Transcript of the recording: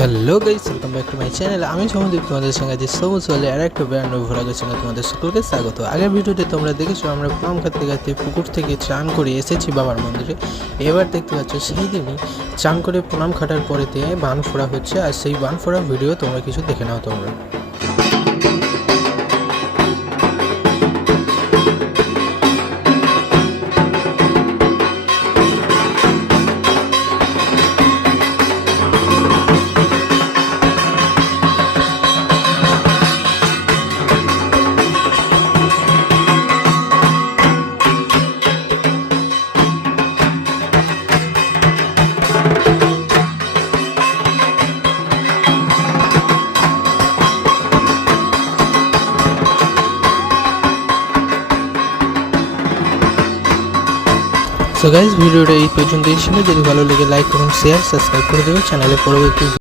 Hello guys, welcome back to my channel. আমি সমুদ্র তোমাদের সঙ্গে আছি সবুজ হলে আর একটা ব্র্যান্ড নিউ ভ্লগের সঙ্গে তোমাদের সকলকে স্বাগত। আগের ভিডিওতে তোমরা দেখেছো আমরা প্রণাম খাতে খাতে পুকুর থেকে চান করে এসেছি বাবার মন্দিরে। এবার দেখতে পাচ্ছ সেই দিনই চান করে প্রণাম খাটার পরেতে বান ফোড়া হচ্ছে, আর সেই বান ফোড়া ভিডিও তোমরা কিছু দেখে নাও তোমরা। সো গাইস, ভিডিওটা এই পর্যন্তই ছিল। যদি ভালো লেগে লাইক কমেন্ট শেয়ার সাবস্ক্রাইব করে দেবে চ্যানেলে পরবর্তী